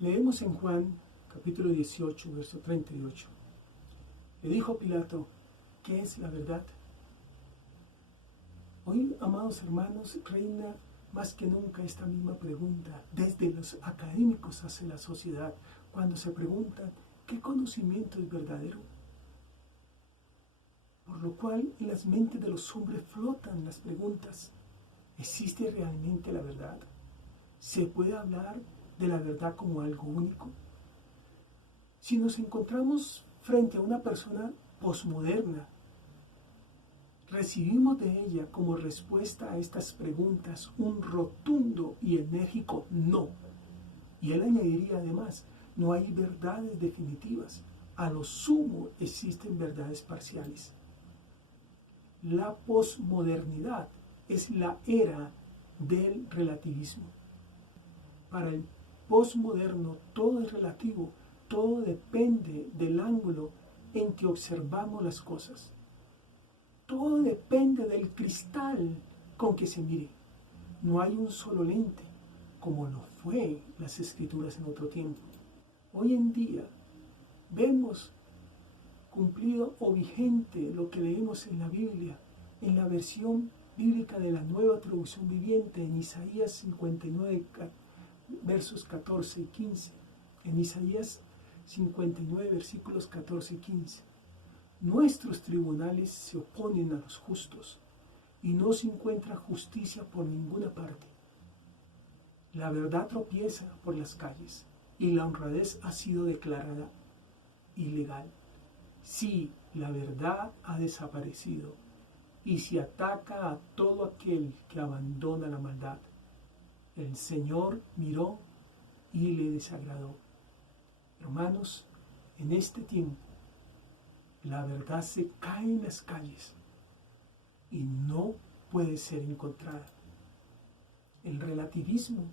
Leemos en Juan capítulo 18, verso 38. Le dijo Pilato, ¿qué es la verdad? Hoy, amados hermanos, reina más que nunca esta misma pregunta, desde los académicos hacia la sociedad, cuando se preguntan, ¿qué conocimiento es verdadero? Por lo cual en las mentes de los hombres flotan las preguntas, ¿existe realmente la verdad? ¿Se puede hablar de la verdad como algo único? Si nos encontramos frente a una persona posmoderna, recibimos de ella como respuesta a estas preguntas un rotundo y enérgico no. Y él añadiría además, no hay verdades definitivas, a lo sumo existen verdades parciales. La posmodernidad es la era del relativismo. Para el posmoderno todo es relativo, todo depende del ángulo en que observamos las cosas. Todo depende del cristal con que se mire. No hay un solo lente, como lo fue las escrituras en otro tiempo. Hoy en día vemos cumplido o vigente lo que leemos en la Biblia, en la versión bíblica de la Nueva Traducción Viviente, en Isaías 59, versos 14 y 15. En Isaías 59, versículos 14 y 15. Nuestros tribunales se oponen a los justos y no se encuentra justicia por ninguna parte. La verdad tropieza por las calles y la honradez ha sido declarada ilegal. Sí, la verdad ha desaparecido y se ataca a todo aquel que abandona la maldad. El Señor miró y le desagradó. Hermanos, en este tiempo, la verdad se cae en las calles y no puede ser encontrada. El relativismo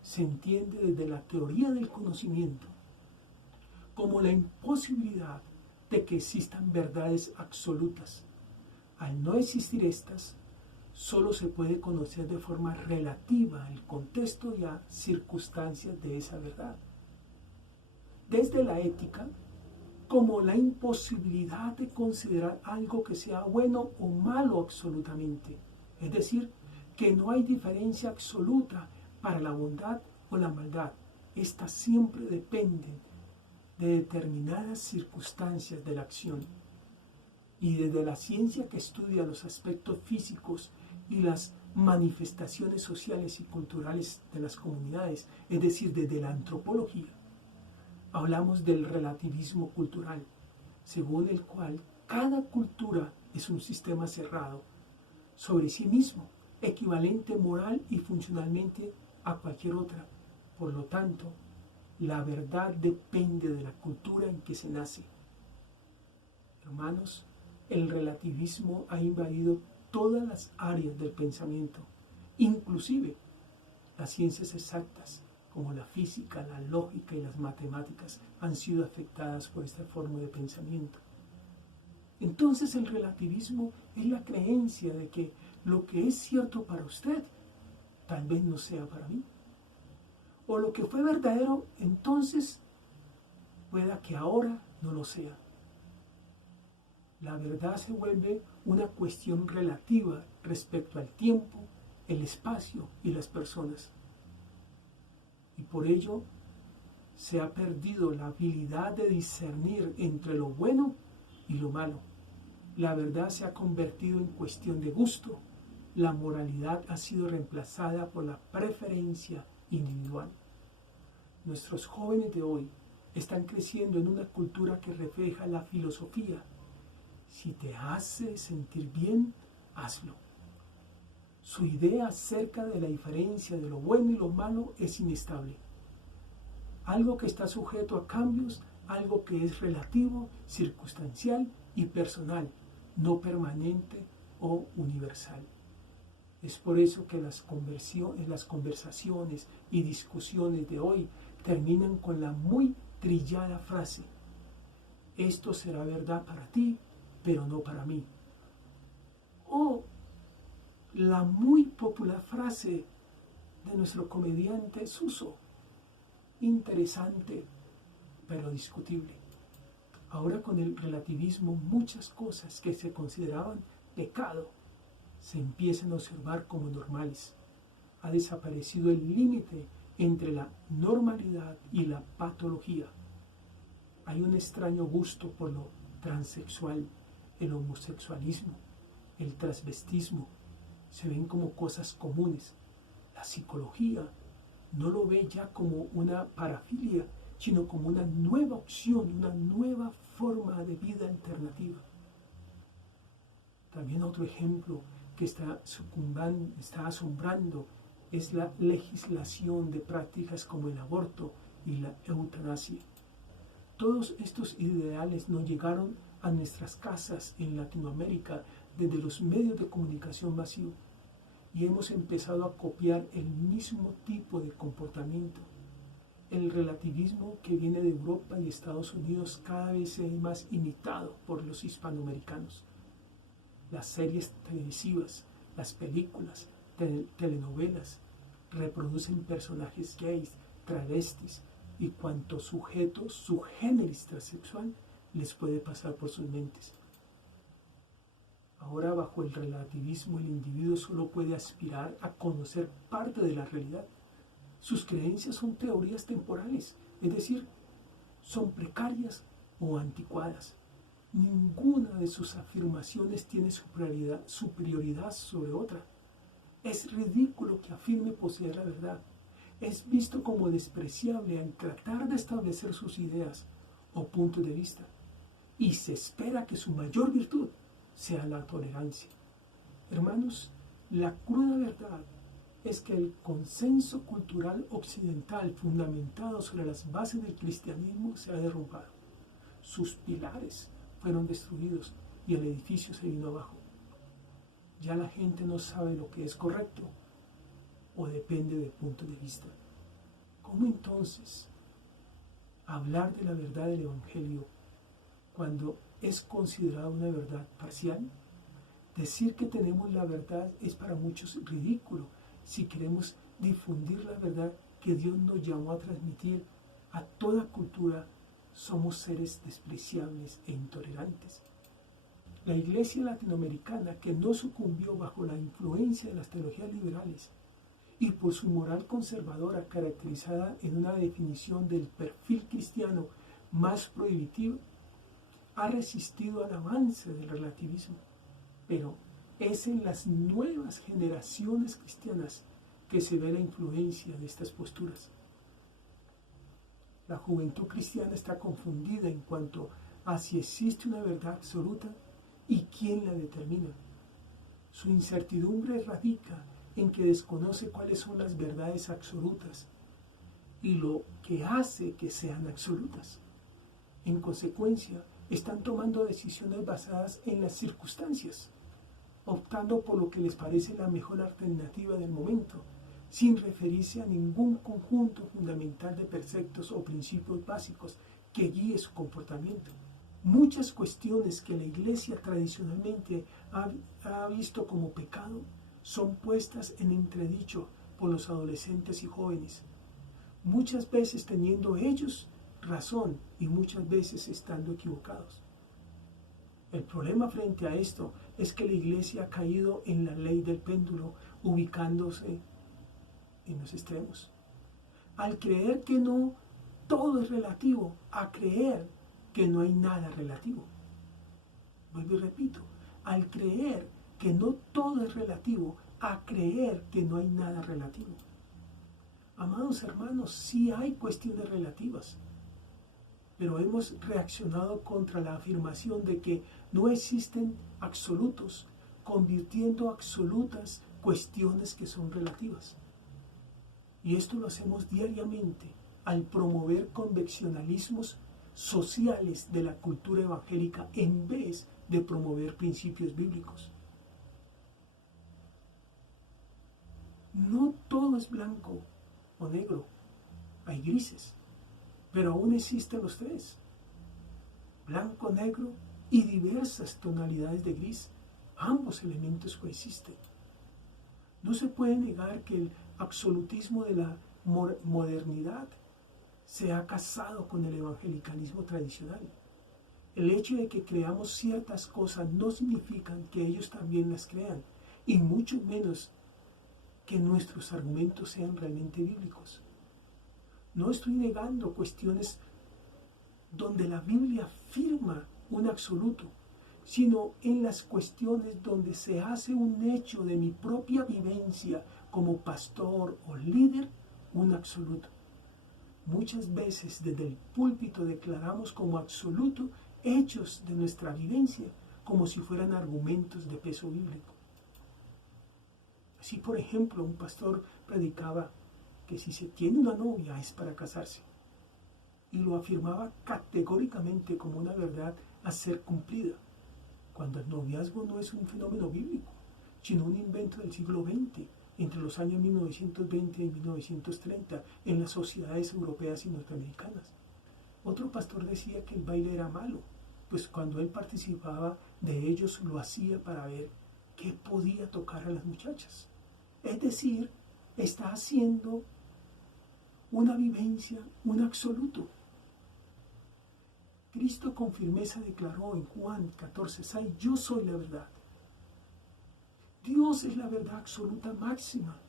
se entiende desde la teoría del conocimiento como la imposibilidad de que existan verdades absolutas. Al no existir estas, solo se puede conocer de forma relativa el contexto y las circunstancias de esa verdad. Desde la ética, como la imposibilidad de considerar algo que sea bueno o malo absolutamente. Es decir, que no hay diferencia absoluta para la bondad o la maldad. Estas siempre dependen de determinadas circunstancias de la acción. Y desde la ciencia que estudia los aspectos físicos y las manifestaciones sociales y culturales de las comunidades, es decir, desde la antropología, hablamos del relativismo cultural, según el cual cada cultura es un sistema cerrado sobre sí mismo, equivalente moral y funcionalmente a cualquier otra. Por lo tanto, la verdad depende de la cultura en que se nace. Hermanos, el relativismo ha invadido todas las áreas del pensamiento, inclusive las ciencias exactas, como la física, la lógica y las matemáticas, han sido afectadas por esta forma de pensamiento. Entonces el relativismo es la creencia de que lo que es cierto para usted, tal vez no sea para mí. O lo que fue verdadero entonces, pueda que ahora no lo sea. La verdad se vuelve una cuestión relativa respecto al tiempo, el espacio y las personas. Y por ello se ha perdido la habilidad de discernir entre lo bueno y lo malo. La verdad se ha convertido en cuestión de gusto. La moralidad ha sido reemplazada por la preferencia individual. Nuestros jóvenes de hoy están creciendo en una cultura que refleja la filosofía. Si te hace sentir bien, hazlo. Su idea acerca de la diferencia de lo bueno y lo malo es inestable. Algo que está sujeto a cambios, algo que es relativo, circunstancial y personal, no permanente o universal. Es por eso que las conversaciones y discusiones de hoy terminan con la muy trillada frase: esto será verdad para ti, pero no para mí. O la muy popular frase de nuestro comediante Suso: interesante, pero discutible. Ahora con el relativismo, muchas cosas que se consideraban pecado se empiezan a observar como normales. Ha desaparecido el límite entre la normalidad y la patología. Hay un extraño gusto por lo transexual, el homosexualismo, el transvestismo. Se ven como cosas comunes. La psicología no lo ve ya como una parafilia, sino como una nueva opción, una nueva forma de vida alternativa. También otro ejemplo que está asombrando es la legislación de prácticas como el aborto y la eutanasia. Todos estos ideales nos llegaron a nuestras casas en Latinoamérica desde los medios de comunicación masivos y hemos empezado a copiar el mismo tipo de comportamiento. El relativismo que viene de Europa y Estados Unidos cada vez es más imitado por los hispanoamericanos. Las series televisivas, las películas, telenovelas reproducen personajes gays, travestis y cuanto sujeto subgéneris transexual les puede pasar por sus mentes. Ahora, bajo el relativismo, el individuo solo puede aspirar a conocer parte de la realidad. Sus creencias son teorías temporales, es decir, son precarias o anticuadas. Ninguna de sus afirmaciones tiene superioridad sobre otra. Es ridículo que afirme poseer la verdad. Es visto como despreciable al tratar de establecer sus ideas o puntos de vista. Y se espera que su mayor virtud sea la tolerancia. Hermanos, la cruda verdad es que el consenso cultural occidental fundamentado sobre las bases del cristianismo se ha derrumbado. Sus pilares fueron destruidos y el edificio se vino abajo. Ya la gente no sabe lo que es correcto o depende del punto de vista. ¿Cómo entonces hablar de la verdad del Evangelio cuando es considerada una verdad parcial? Decir que tenemos la verdad es para muchos ridículo si queremos difundir la verdad que Dios nos llamó a transmitir a toda cultura. Somos seres despreciables e intolerantes. La iglesia latinoamericana, que no sucumbió bajo la influencia de las teologías liberales y por su moral conservadora caracterizada en una definición del perfil cristiano más prohibitiva, ha resistido al avance del relativismo. Pero es en las nuevas generaciones cristianas que se ve la influencia de estas posturas. La juventud cristiana está confundida en cuanto a si existe una verdad absoluta y quién la determina. Su incertidumbre radica en que desconoce cuáles son las verdades absolutas y lo que hace que sean absolutas. En consecuencia, están tomando decisiones basadas en las circunstancias, optando por lo que les parece la mejor alternativa del momento, sin referirse a ningún conjunto fundamental de preceptos o principios básicos que guíe su comportamiento. Muchas cuestiones que la Iglesia tradicionalmente ha visto como pecado son puestas en entredicho por los adolescentes y jóvenes, muchas veces teniendo ellos razón y muchas veces estando equivocados. El problema frente a esto es que la Iglesia ha caído en la ley del péndulo, ubicándose en los extremos. Al creer que no todo es relativo, a creer que no hay nada relativo. Vuelvo y repito, al creer que no todo es relativo, a creer que no hay nada relativo. Amados hermanos, sí hay cuestiones relativas, pero hemos reaccionado contra la afirmación de que no existen absolutos, convirtiendo absolutas cuestiones que son relativas. Y esto lo hacemos diariamente al promover convencionalismos sociales de la cultura evangélica en vez de promover principios bíblicos. No todo es blanco o negro, hay grises, pero aún existen los tres: blanco, negro y diversas tonalidades de gris. Ambos elementos coexisten. No se puede negar que el absolutismo de la modernidad se ha casado con el evangelicalismo tradicional. El hecho de que creamos ciertas cosas no significa que ellos también las crean, y mucho menos que nuestros argumentos sean realmente bíblicos. No estoy negando cuestiones donde la Biblia afirma un absoluto, sino en las cuestiones donde se hace un hecho de mi propia vivencia como pastor o líder un absoluto. Muchas veces desde el púlpito declaramos como absoluto hechos de nuestra vivencia como si fueran argumentos de peso bíblico. Así, por ejemplo, un pastor predicaba que si se tiene una novia es para casarse, y lo afirmaba categóricamente como una verdad a ser cumplida, cuando el noviazgo no es un fenómeno bíblico, sino un invento del siglo XX, entre los años 1920 y 1930, en las sociedades europeas y norteamericanas. Otro pastor decía que el baile era malo, pues cuando él participaba de ellos lo hacía para ver qué podía tocar a las muchachas. Es decir, está haciendo una vivencia, un absoluto. Cristo con firmeza declaró en Juan 14:6, yo soy la verdad. Dios es la verdad absoluta máxima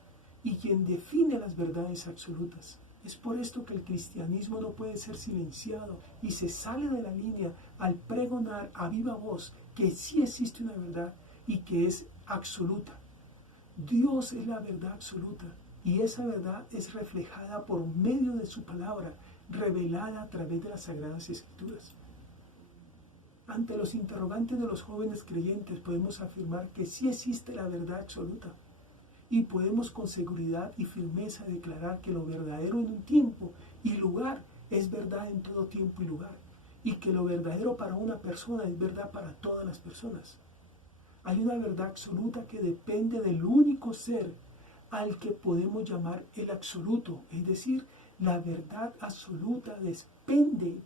y quien define las verdades absolutas. Es por esto que el cristianismo no puede ser silenciado y se sale de la línea al pregonar a viva voz que sí existe una verdad y que es absoluta. Dios es la verdad absoluta y esa verdad es reflejada por medio de su palabra, revelada a través de las Sagradas Escrituras. Ante los interrogantes de los jóvenes creyentes podemos afirmar que sí existe la verdad absoluta y podemos con seguridad y firmeza declarar que lo verdadero en un tiempo y lugar es verdad en todo tiempo y lugar y que lo verdadero para una persona es verdad para todas las personas. Hay una verdad absoluta que depende del único ser al que podemos llamar el absoluto, es decir, la verdad absoluta depende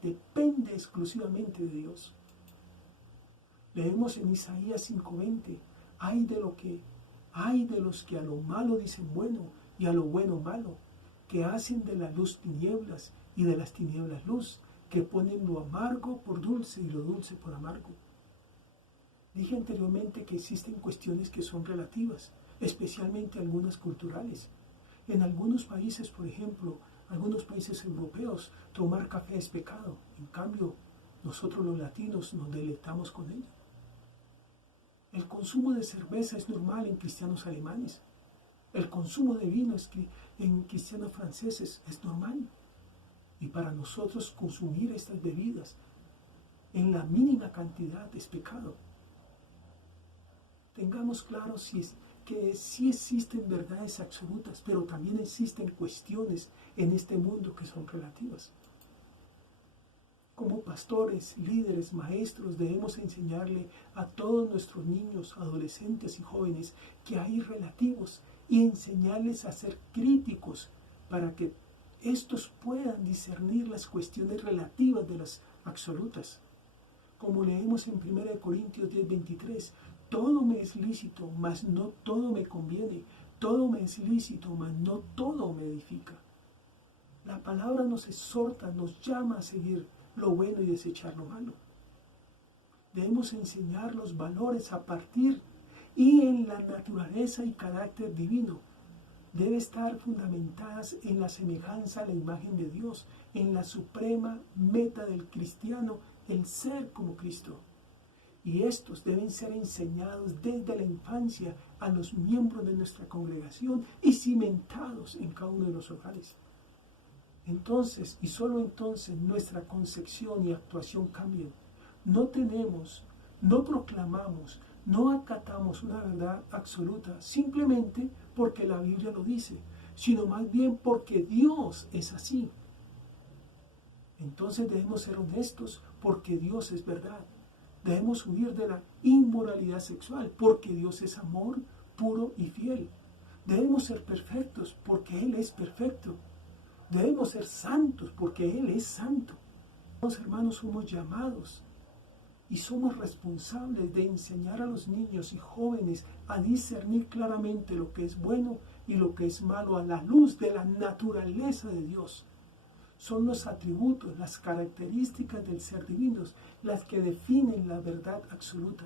exclusivamente de Dios. Leemos en Isaías 5:20, hay de los que a lo malo dicen bueno y a lo bueno malo, que hacen de la luz tinieblas y de las tinieblas luz, que ponen lo amargo por dulce y lo dulce por amargo. Dije anteriormente que existen cuestiones que son relativas, especialmente algunas culturales. En algunos países, por ejemplo, algunos países europeos, tomar café es pecado. En cambio, nosotros los latinos nos deleitamos con ello. El consumo de cerveza es normal en cristianos alemanes. El consumo de vino en cristianos franceses es normal. Y para nosotros consumir estas bebidas en la mínima cantidad es pecado. Tengamos claro que sí existen verdades absolutas, pero también existen cuestiones en este mundo que son relativas. Como pastores, líderes, maestros, debemos enseñarle a todos nuestros niños, adolescentes y jóvenes que hay relativos y enseñarles a ser críticos para que estos puedan discernir las cuestiones relativas de las absolutas. Como leemos en 1 Corintios 10:23, todo me es lícito, mas no todo me conviene. Todo me es lícito, mas no todo me edifica. La palabra nos exhorta, nos llama a seguir lo bueno y desechar lo malo. Debemos enseñar los valores a partir y en la naturaleza y carácter divino. Debe estar fundamentadas en la semejanza a la imagen de Dios, en la suprema meta del cristiano, el ser como Cristo. Y estos deben ser enseñados desde la infancia a los miembros de nuestra congregación y cimentados en cada uno de los hogares. Entonces, y solo entonces, nuestra concepción y actuación cambian. No proclamamos, no acatamos una verdad absoluta simplemente porque la Biblia lo dice, sino más bien porque Dios es así. Entonces debemos ser honestos porque Dios es verdad. Debemos huir de la inmoralidad sexual porque Dios es amor puro y fiel. Debemos ser perfectos porque Él es perfecto. Debemos ser santos porque Él es santo. Los hermanos somos llamados y somos responsables de enseñar a los niños y jóvenes a discernir claramente lo que es bueno y lo que es malo a la luz de la naturaleza de Dios. Son los atributos, las características del ser divinos, las que definen la verdad absoluta.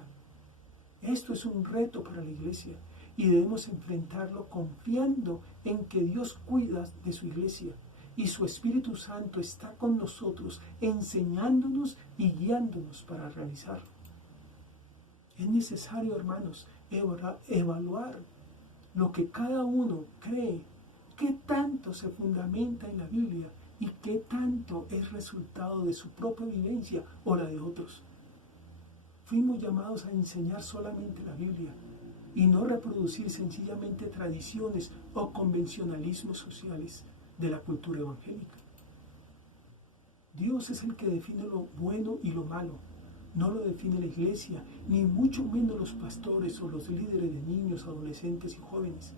Esto es un reto para la iglesia y debemos enfrentarlo confiando en que Dios cuida de su iglesia y su Espíritu Santo está con nosotros enseñándonos y guiándonos para realizarlo. Es necesario, hermanos, evaluar lo que cada uno cree, qué tanto se fundamenta en la Biblia y qué tanto es resultado de su propia vivencia o la de otros. Fuimos llamados a enseñar solamente la Biblia y no reproducir sencillamente tradiciones o convencionalismos sociales de la cultura evangélica. Dios es el que define lo bueno y lo malo. No lo define la iglesia, ni mucho menos los pastores o los líderes de niños, adolescentes y jóvenes.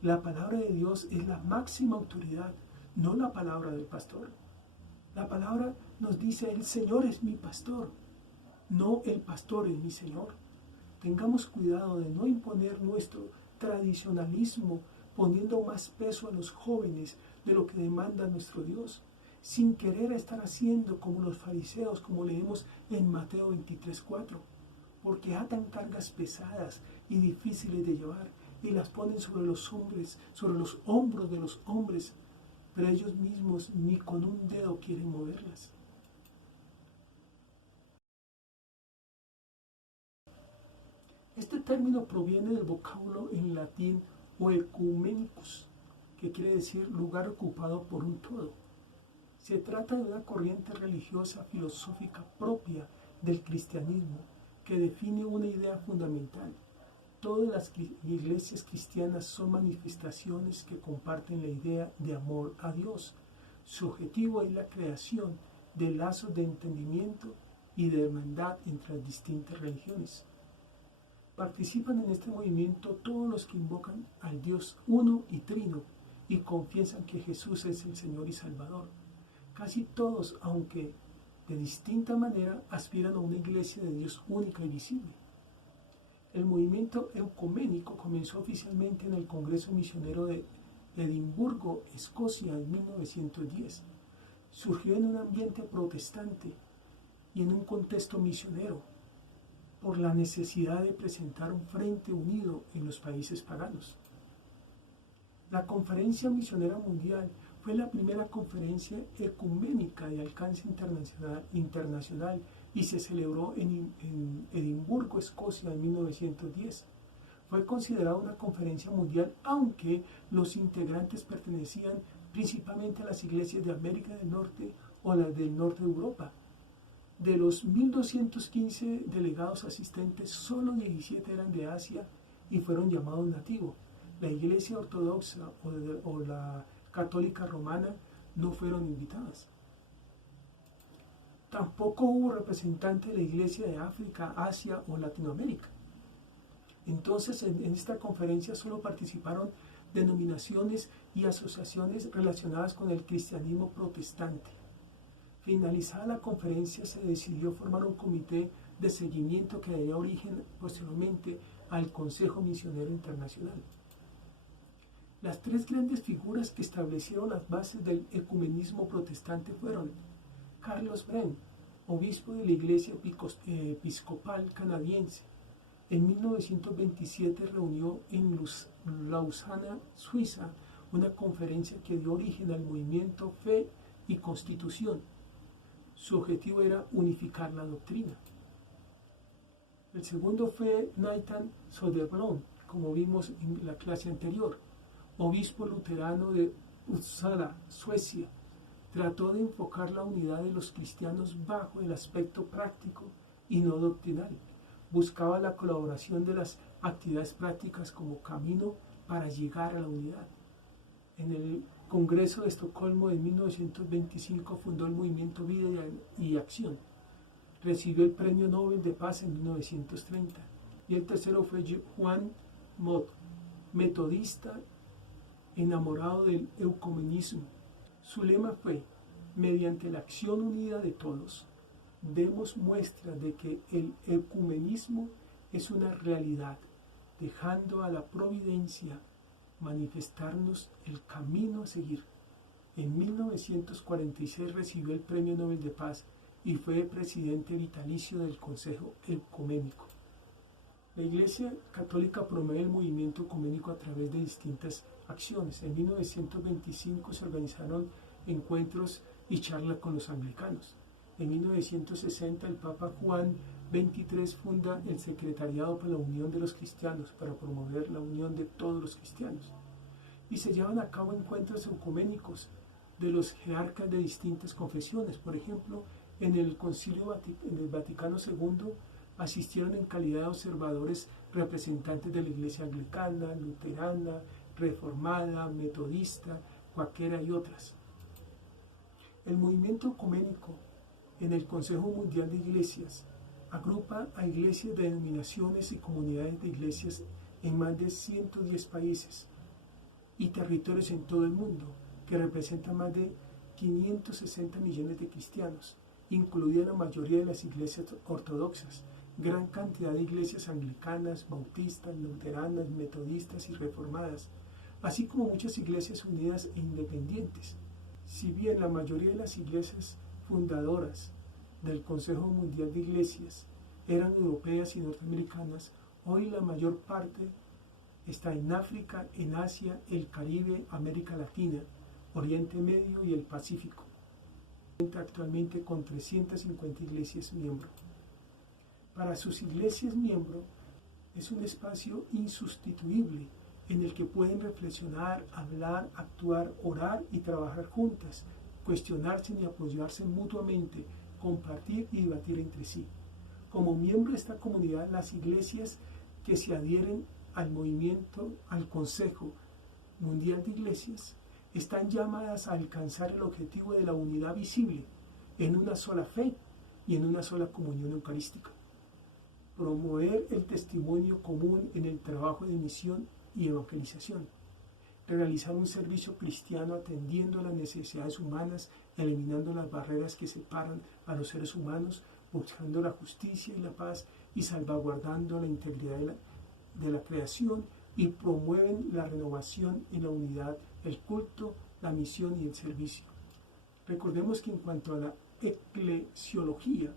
La palabra de Dios es la máxima autoridad, no la palabra del pastor. La palabra nos dice, el Señor es mi pastor, no el pastor es mi Señor. Tengamos cuidado de no imponer nuestro tradicionalismo poniendo más peso a los jóvenes de lo que demanda nuestro Dios, sin querer estar haciendo como los fariseos, como leemos en Mateo 23:4, porque atan cargas pesadas y difíciles de llevar y las ponen sobre los hombres, sobre los hombros de los hombres, pero ellos mismos ni con un dedo quieren moverlas. Este término proviene del vocablo en latín oecumenicus, que quiere decir lugar ocupado por un todo. Se trata de una corriente religiosa filosófica propia del cristianismo que define una idea fundamental. Todas las iglesias cristianas son manifestaciones que comparten la idea de amor a Dios. Su objetivo es la creación de lazos de entendimiento y de hermandad entre las distintas religiones. Participan en este movimiento todos los que invocan al Dios uno y trino y confiesan que Jesús es el Señor y Salvador. Casi todos, aunque de distinta manera, aspiran a una iglesia de Dios única y visible. El movimiento ecuménico comenzó oficialmente en el Congreso Misionero de Edimburgo, Escocia, en 1910. Surgió en un ambiente protestante y en un contexto misionero, por la necesidad de presentar un frente unido en los países paganos. La Conferencia Misionera Mundial fue la primera conferencia ecuménica de alcance internacional y se celebró en Edimburgo, Escocia, en 1910. Fue considerada una conferencia mundial, aunque los integrantes pertenecían principalmente a las iglesias de América del Norte o las del norte de Europa. De los 1.215 delegados asistentes, solo 17 eran de Asia y fueron llamados nativos. La iglesia ortodoxa o la católica romana no fueron invitadas. Tampoco hubo representantes de la iglesia de África, Asia o Latinoamérica. Entonces, en esta conferencia solo participaron denominaciones y asociaciones relacionadas con el cristianismo protestante. Finalizada la conferencia, se decidió formar un comité de seguimiento que daría origen posteriormente al Consejo Misionero Internacional. Las tres grandes figuras que establecieron las bases del ecumenismo protestante fueron Carlos Bren, obispo de la Iglesia Episcopal Canadiense. En 1927 reunió en Lausana, Suiza, una conferencia que dio origen al movimiento Fe y Constitución. Su objetivo era unificar la doctrina. El segundo fue Nathan Söderblom, como vimos en la clase anterior, obispo luterano de Uppsala, Suecia. Trató de enfocar la unidad de los cristianos bajo el aspecto práctico y no doctrinal. Buscaba la colaboración de las actividades prácticas como camino para llegar a la unidad. En el Congreso de Estocolmo de 1925 fundó el movimiento Vida y Acción. Recibió el Premio Nobel de Paz en 1930. Y el tercero fue Juan Mott, metodista enamorado del ecumenismo. Su lema fue: mediante la acción unida de todos, demos muestra de que el ecumenismo es una realidad, dejando a la providencia manifestarnos el camino a seguir. En 1946 recibió el Premio Nobel de Paz y fue presidente vitalicio del Consejo Ecuménico. La Iglesia Católica promueve el movimiento ecuménico a través de distintas acciones. En 1925 se organizaron encuentros y charlas con los anglicanos. En 1960 el Papa Juan XXIII funda el Secretariado para la Unión de los Cristianos para promover la unión de todos los cristianos. Y se llevan a cabo encuentros ecuménicos de los jerarcas de distintas confesiones. Por ejemplo, en el Vaticano II asistieron en calidad de observadores representantes de la Iglesia anglicana, luterana, reformada, metodista, cuáquera y otras. El movimiento ecuménico en el Consejo Mundial de Iglesias agrupa a iglesias de denominaciones y comunidades de iglesias en más de 110 países y territorios en todo el mundo, que representan más de 560 millones de cristianos, incluida la mayoría de las iglesias ortodoxas, gran cantidad de iglesias anglicanas, bautistas, luteranas, metodistas y reformadas, así como muchas iglesias unidas e independientes. Si bien la mayoría de las iglesias fundadoras del Consejo Mundial de Iglesias eran europeas y norteamericanas, hoy la mayor parte está en África, en Asia, el Caribe, América Latina, Oriente Medio y el Pacífico. Cuenta actualmente con 350 iglesias miembros. Para sus iglesias miembros es un espacio insustituible en el que pueden reflexionar, hablar, actuar, orar y trabajar juntas, cuestionarse y apoyarse mutuamente, compartir y debatir entre sí. Como miembro de esta comunidad, las iglesias que se adhieren al movimiento, al Consejo Mundial de Iglesias, están llamadas a alcanzar el objetivo de la unidad visible en una sola fe y en una sola comunión eucarística. Promover el testimonio común en el trabajo de misión y evangelización. Realizar un servicio cristiano atendiendo a las necesidades humanas, eliminando las barreras que separan a los seres humanos, buscando la justicia y la paz y salvaguardando la integridad de la creación, y promueven la renovación en la unidad, el culto, la misión y el servicio. Recordemos que en cuanto a la eclesiología,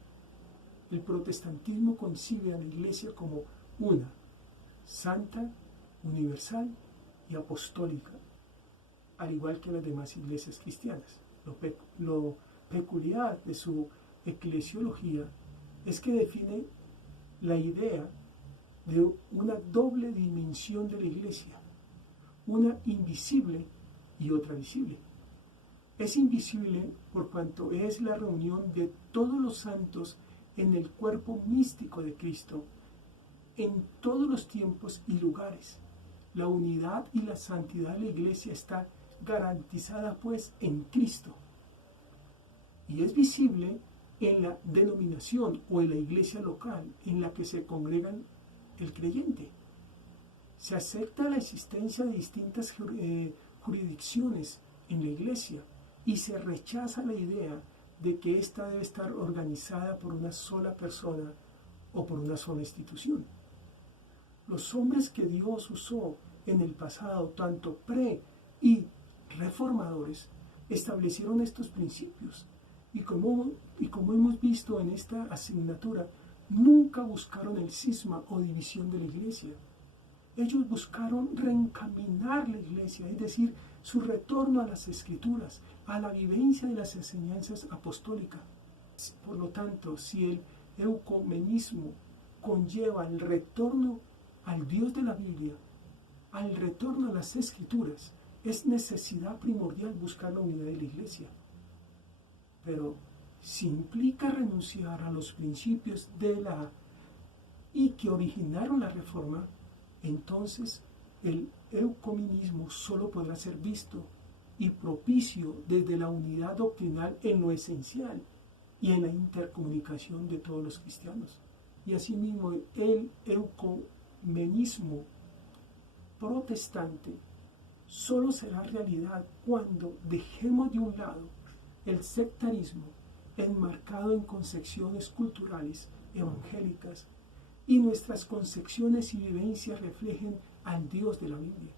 el protestantismo concibe a la Iglesia como una, santa, universal y apostólica, al igual que las demás iglesias cristianas. Lo peculiar de su eclesiología es que define la idea de una doble dimensión de la Iglesia, una invisible y otra visible. Es invisible por cuanto es la reunión de todos los santos en el cuerpo místico de Cristo, en todos los tiempos y lugares. La unidad y la santidad de la Iglesia está garantizada pues en Cristo, y es visible en la denominación o en la iglesia local en la que se congregan el creyente. Se acepta la existencia de distintas jurisdicciones en la iglesia y se rechaza la idea de que ésta debe estar organizada por una sola persona o por una sola institución. Los hombres que Dios usó en el pasado, tanto y reformadores, establecieron estos principios y como hemos visto en esta asignatura, nunca buscaron el cisma o división de la iglesia. Ellos buscaron reencaminar la iglesia, es decir, su retorno a las escrituras, a la vivencia de las enseñanzas apostólicas. Por lo tanto, si el ecumenismo conlleva el retorno al Dios de la Biblia, al retorno a las escrituras, es necesidad primordial buscar la unidad de la iglesia. Pero si implica renunciar a los principios y que originaron la reforma, entonces el ecumenismo solo podrá ser visto y propicio desde la unidad doctrinal en lo esencial y en la intercomunicación de todos los cristianos. Y asimismo el ecumenismo protestante solo será realidad cuando dejemos de un lado el sectarismo enmarcado en concepciones culturales evangélicas y nuestras concepciones y vivencias reflejen al Dios de la Biblia.